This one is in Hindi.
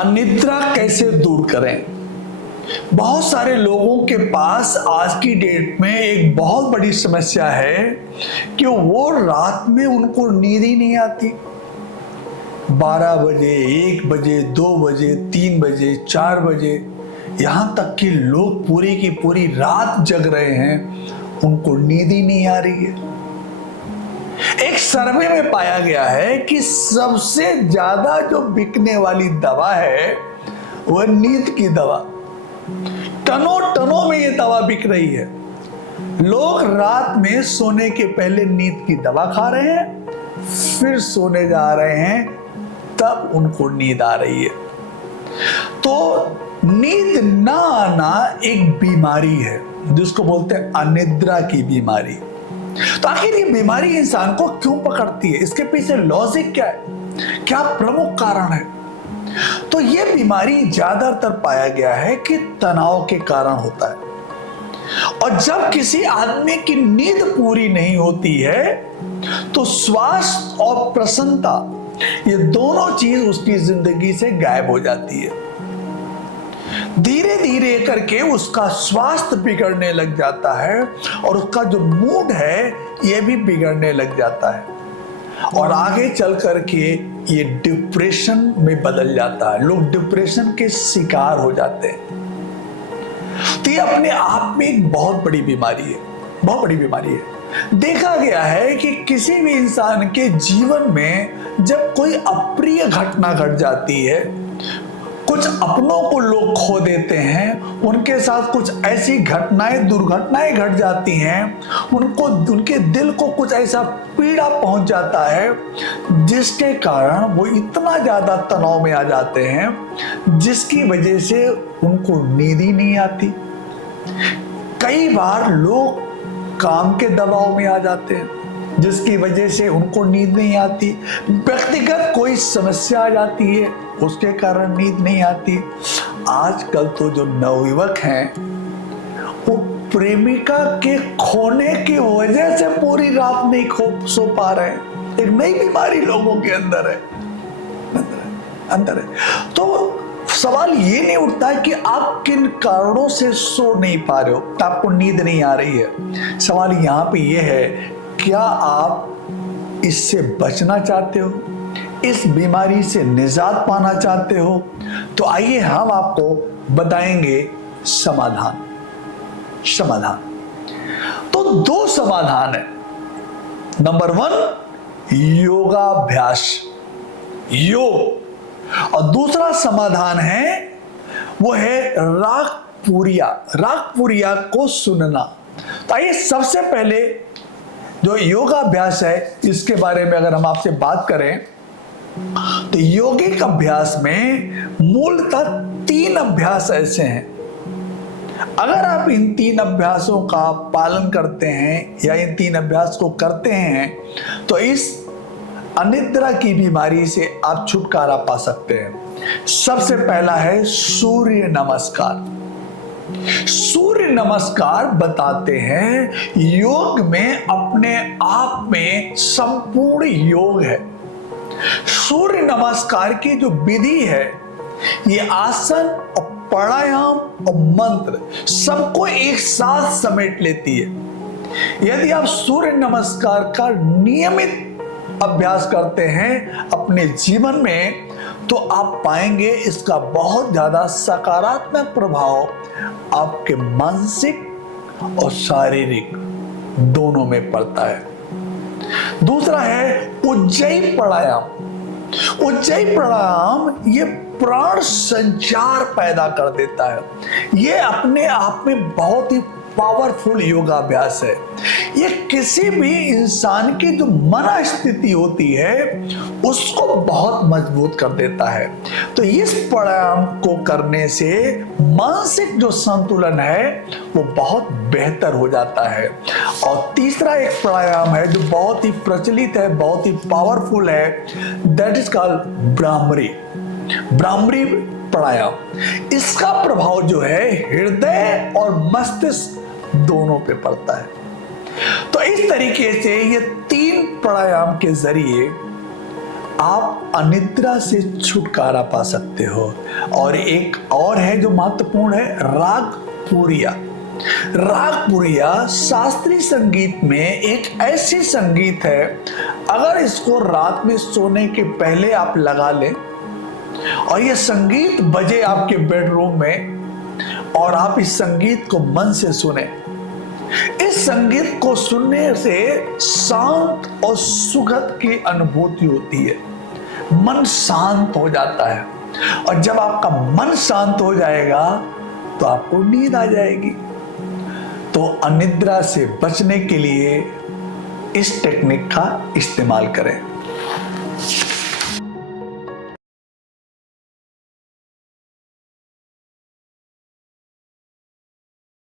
अनिद्रा कैसे दूर करें। बहुत सारे लोगों के पास आज की डेट में एक बहुत बड़ी समस्या है कि वो रात में उनको नींद ही नहीं आती। 12 बजे, 1 बजे, 2 बजे, 3 बजे, 4 बजे, यहाँ तक कि लोग पूरी की पूरी रात जग रहे हैं, उनको नींद ही नहीं आ रही है। एक सर्वे में पाया गया है कि सबसे ज्यादा जो बिकने वाली दवा है वह नींद की दवा। टनों टनों में ये दवा बिक रही है। लोग रात में सोने के पहले नींद की दवा खा रहे हैं, फिर सोने जा रहे हैं, तब उनको नींद आ रही है। तो नींद ना आना एक बीमारी है जिसको बोलते हैं अनिद्रा की बीमारी। तो आखिर ये बीमारी इंसान को क्यों पकड़ती है, इसके पीछे लॉजिक क्या है, क्या प्रमुख कारण है? तो ये बीमारी ज्यादातर पाया गया है कि तनाव के कारण होता है। और जब किसी आदमी की नींद पूरी नहीं होती है तो स्वास्थ्य और प्रसन्नता, ये दोनों चीज उसकी जिंदगी से गायब हो जाती है। धीरे धीरे करके उसका स्वास्थ्य बिगड़ने लग जाता है और उसका जो मूड है ये भी बिगड़ने लग जाता है और आगे चल करके ये डिप्रेशन में बदल जाता है। लोग डिप्रेशन के शिकार हो जाते हैं। तो ये अपने आप में एक बहुत बड़ी बीमारी है, बहुत बड़ी बीमारी है। देखा गया है कि किसी भी इंसान के जीवन में जब कोई अप्रिय घटना घट जाती है, कुछ अपनों को लोग खो देते हैं, उनके साथ कुछ ऐसी घटनाएं, दुर्घटनाएं घट जाती हैं, उनको, उनके दिल को कुछ ऐसा पीड़ा पहुंच जाता है जिसके कारण वो इतना ज्यादा तनाव में आ जाते हैं जिसकी वजह से उनको नींद ही नहीं आती। कई बार लोग काम के दबाव में आ जाते हैं जिसकी वजह से उनको नींद नहीं आती। व्यक्तिगत कोई समस्या आ जाती है, उसके कारण नींद नहीं आती। आजकल तो जो नवयुवक हैं वो प्रेमिका के खोने की वजह से पूरी रात नहीं सो पा रहे हैं। एक नई बीमारी लोगों के अंदर है। तो सवाल ये नहीं उठता कि आप किन कारणों से सो नहीं पा रहे हो, तो आपको नींद नहीं आ रही है। सवाल यहाँ पे ये है, क्या आप इससे बचना चाहते हो, इस बीमारी से निजात पाना चाहते हो? तो आइए हम आपको बताएंगे समाधान। तो 2 समाधान है। नंबर 1 योगाभ्यास, योग, और दूसरा समाधान है वो है राग पुरिया को सुनना। तो आइए सबसे पहले जो योगाभ्यास है इसके बारे में अगर हम आपसे बात करें तो योगिक अभ्यास में मूलतः 3 अभ्यास ऐसे हैं। अगर आप इन 3 अभ्यासों का पालन करते हैं या इन 3 अभ्यास को करते हैं तो इस अनिद्रा की बीमारी से आप छुटकारा पा सकते हैं। सबसे पहला है सूर्य नमस्कार। सूर्य नमस्कार बताते हैं योग में अपने आप में संपूर्ण योग है। सूर्य नमस्कार की जो विधि है ये आसन और प्राणायाम और मंत्र सबको एक साथ समेट लेती है। यदि आप सूर्य नमस्कार का नियमित अभ्यास करते हैं अपने जीवन में तो आप पाएंगे इसका बहुत ज्यादा सकारात्मक प्रभाव आपके मानसिक और शारीरिक दोनों में पड़ता है। दूसरा है उज्जयी प्राणायाम। उज्जयी प्राणायाम ये प्राण संचार पैदा कर देता है। ये अपने आप में बहुत ही पावरफुल योगाभ्यास है। ये किसी भी इंसान की जो मन स्थिति होती है उसको बहुत मजबूत कर देता है। तो इस प्राणायाम को करने से मानसिक जो संतुलन है वो बहुत बेहतर हो जाता है। और तीसरा एक प्राणायाम है जो बहुत ही प्रचलित है, बहुत ही पावरफुल है, दैट इज कॉल्ड भ्रामरी प्राणायाम। इसका प्रभाव जो है हृदय और मस्तिष्क दोनों पे पड़ता है। तो इस तरीके से ये 3 प्राणायाम के जरिए आप अनिद्रा से छुटकारा पा सकते हो। और एक और है जो महत्वपूर्ण है, राग पुरिया। राग पुरिया शास्त्रीय संगीत में एक ऐसी संगीत है, अगर इसको रात में सोने के पहले आप लगा लें और यह संगीत बजे आपके बेडरूम में और आप इस संगीत को मन से सुने, इस संगीत को सुनने से शांत और सुखद की अनुभूति होती है। मन शांत हो जाता है और जब आपका मन शांत हो जाएगा तो आपको नींद आ जाएगी। तो अनिद्रा से बचने के लिए इस टेक्निक का इस्तेमाल करें।